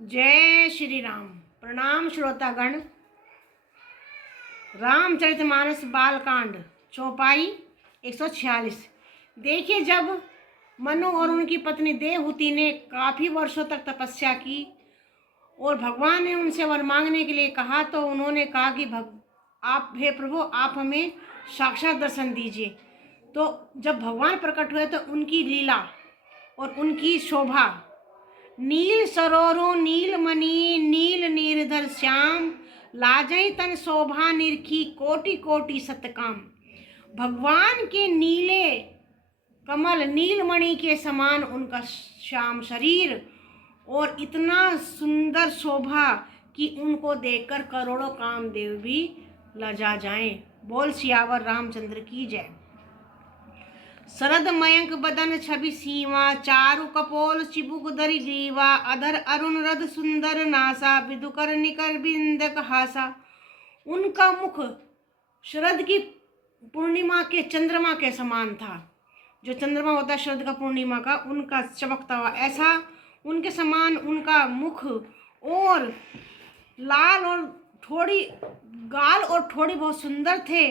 जय श्री राम। प्रणाम श्रोतागण। रामचरितमानस बालकांड चौपाई 146। देखिए, जब मनु और उनकी पत्नी देवहूति ने काफ़ी वर्षों तक तपस्या की और भगवान ने उनसे वर मांगने के लिए कहा, तो उन्होंने कहा कि आप हे प्रभु, आप हमें साक्षात दर्शन दीजिए। तो जब भगवान प्रकट हुए तो उनकी लीला और उनकी शोभा, नील सरोरो नीलमणि नील निर्धर श्याम, लाजई तन शोभा निरखी कोटि कोटि सतकाम। भगवान के नीले कमल नीलमणि के समान उनका श्याम शरीर और इतना सुंदर शोभा कि उनको देखकर करोड़ों कामदेव भी लजा जाएं। बोल सियावर रामचंद्र की जय। शरद मयंक बदन छवि सीमा, चारु कपोल चिबुक दरि ग्रीवा, अधर अरुण रद सुंदर नासा, विदुकर निकर बिंदक हासा। उनका मुख शरद की पूर्णिमा के चंद्रमा के समान था। जो चंद्रमा होता है शरद का पूर्णिमा का, उनका चमकता हुआ ऐसा उनके समान उनका मुख, और लाल और थोड़ी गाल और थोड़ी बहुत सुंदर थे।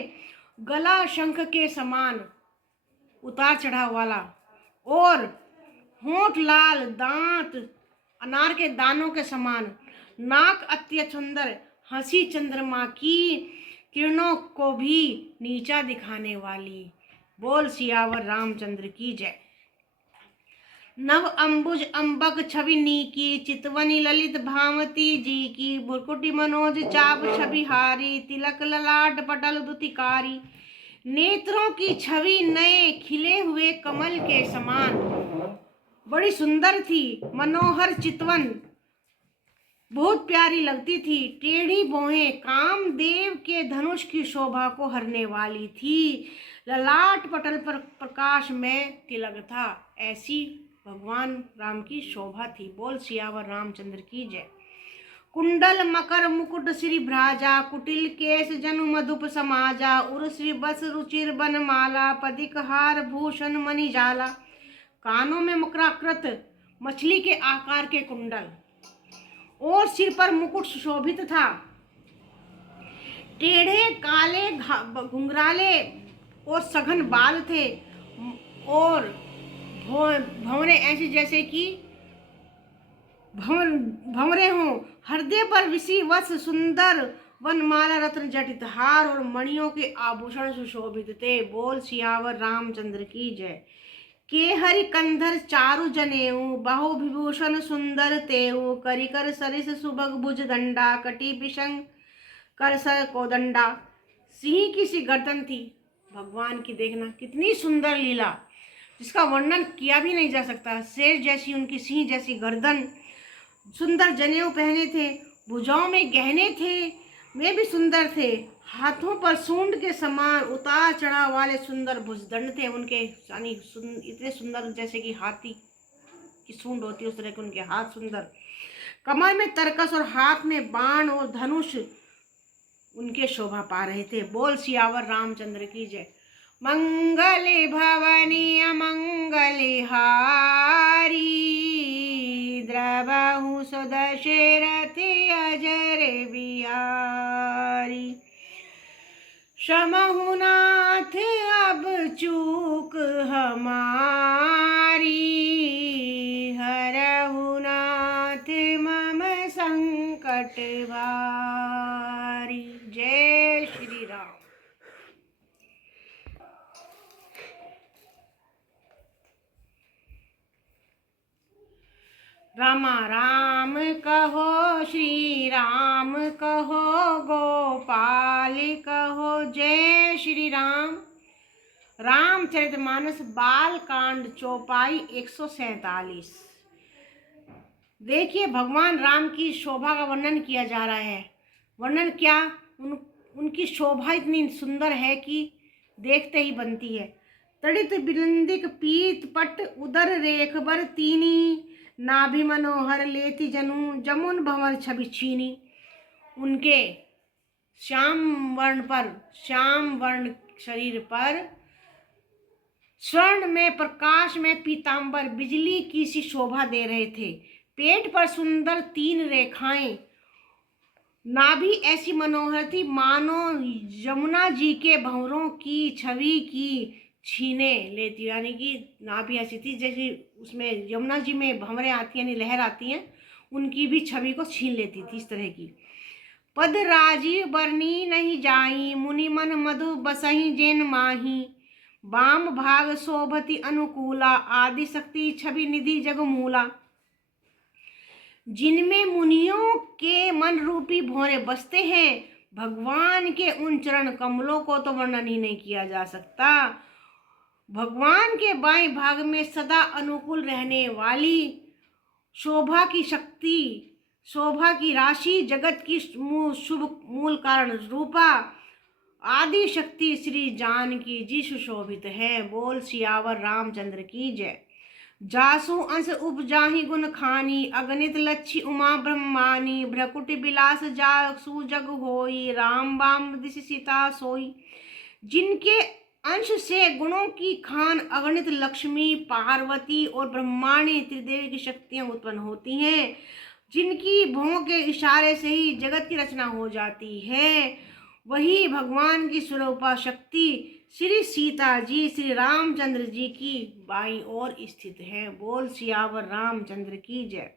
गला शंख के समान उतार चढ़ाव वाला, और होंठ लाल, दांत अनार के दानों के समान, नाक अत्यंत सुंदर, हंसी चंद्रमा की किरणों को भी नीचा दिखाने वाली। बोल सियावर रामचंद्र की जय। नव अंबुज अंबक छवि नीकी, चितवनी ललित भामती जी की, भुरकुटी मनोज चाप छवि हारी, तिलक ललाट पटल दुतिकारी। नेत्रों की छवि नए खिले हुए कमल के समान बड़ी सुंदर थी। मनोहर चितवन बहुत प्यारी लगती थी। टेढ़ी भौहें कामदेव के धनुष की शोभा को हरने वाली थी। ललाट पटल पर प्रकाश में तिलक था। ऐसी भगवान राम की शोभा थी। बोल सियावर रामचंद्र की जय। कुंडल मकर मुकुट श्री भ्राजा, कुटिल केश जनु मधुप समाजा, उर श्री बस रुचिर बनमाला, पदिक हार भूषण मणि जाला। कानों में मकराकृत मछली के आकार के कुंडल और सिर पर मुकुट सुशोभित था। टेढ़े काले घुंघराले और सघन बाल थे, और भंवरे ऐसे जैसे कि भंवरे हों। हृदय पर विसी वत्स सुंदर वनमाला रत्न जटित हार और मणियों के आभूषण सुशोभित थे। बोल सियावर रामचंद्र की जय। के हरि कंधर चारु जनेऊ, बाहु विभूषण सुंदर तेऊ, करिकर सरिस सुभग भुज दंडा, कटी बिशंग कर सर कोदंडा। सिंह की सी गर्दन थी भगवान की। देखना कितनी सुंदर लीला, जिसका वर्णन किया भी नहीं जा सकता। शेर जैसी उनकी सिंह जैसी गर्दन, सुंदर जनेऊ पहने थे, भुजाओं में गहने थे, वे भी सुंदर थे। हाथों पर सूंड के समान उतार चढ़ाव वाले सुंदर भुजदंड थे उनके, यानी इतने सुंदर जैसे कि हाथी की सूंड होती है उस तरह के उनके हाथ सुंदर। कमर में तरकस और हाथ में बाण और धनुष उनके शोभा पा रहे थे। बोल सियावर रामचंद्र की जय। मंगल भवनी अमंगल हारी, द्रवहु सुदशरथ अजर बिहारी। क्षमहु नाथ अब चूक हमारी, हरहु नाथ मम संकट भारी। जय श्री राम। रामा राम कहो, श्री राम कहो, गोपाल कहो। जय श्री राम। रामचरितमानस बालकांड चौपाई 147। देखिए, भगवान राम की शोभा का वर्णन किया जा रहा है। वर्णन क्या, उनकी शोभा इतनी सुंदर है कि देखते ही बनती है। तड़ित बिलंदिक पीत पट उदर रेख बर तीनी, नाभि मनोहर लेति जनु जमुन भंवर छवि छीनी। उनके श्याम वर्ण शरीर पर स्वर्ण में प्रकाश में पीतांबर बिजली की सी शोभा दे रहे थे। पेट पर सुंदर 3 रेखाएं, नाभि ऐसी मनोहर थी मानो यमुना जी के भंवरों की छवि की छीने लेती, यानी कि नाभि ऐसी थी जैसे उसमें यमुना जी में भंवरें आती हैं, यानी लहर आती हैं, उनकी भी छवि को छीन लेती थी, इस तरह की। पद राजीव बरनी नहीं जाई, मुनि मन मधु बसही जेन माही, वाम भाग शोभति अनुकूला, आदि शक्ति छवि निधि जगमूला। जिनमें मुनियों के मन रूपी भौरे बसते हैं, भगवान के उन चरण कमलों को तो वर्णन ही नहीं किया जा सकता। भगवान के बाएं भाग में सदा अनुकूल रहने वाली शोभा की शक्ति, शोभा की राशि, जगत की शुभ मूल कारण रूपा आदि शक्ति श्री जानकी जी सुशोभित है। बोल सियावर रामचंद्र की जय। जासु अंश उपजाहि गुण खानी, अगणित लच्छी उमा ब्रह्मानी, भ्रकुट बिलास जासु जग होई, राम बाम दिश सीता सोई। जिनके अंश से गुणों की खान अगणित लक्ष्मी, पार्वती और ब्रह्मांडी त्रिदेवी की शक्तियां उत्पन्न होती हैं, जिनकी भौं के इशारे से ही जगत की रचना हो जाती है, वही भगवान की स्वरूपा शक्ति श्री सीता जी श्री रामचंद्र जी की बाईं ओर स्थित है। बोल सियावर रामचंद्र की जय।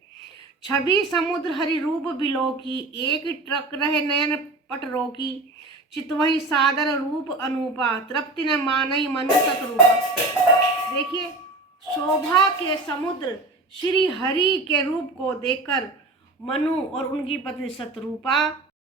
छवि समुद्र हरि रूप बिलो की, एक ट्रक रहे नयन पट रोकी, चितवही सादर रूप अनूपा, तृप्ति न मानई मनु सतरूपा। देखिए, शोभा के समुद्र श्री हरि के रूप को देखकर मनु और उनकी पत्नी सतरूपा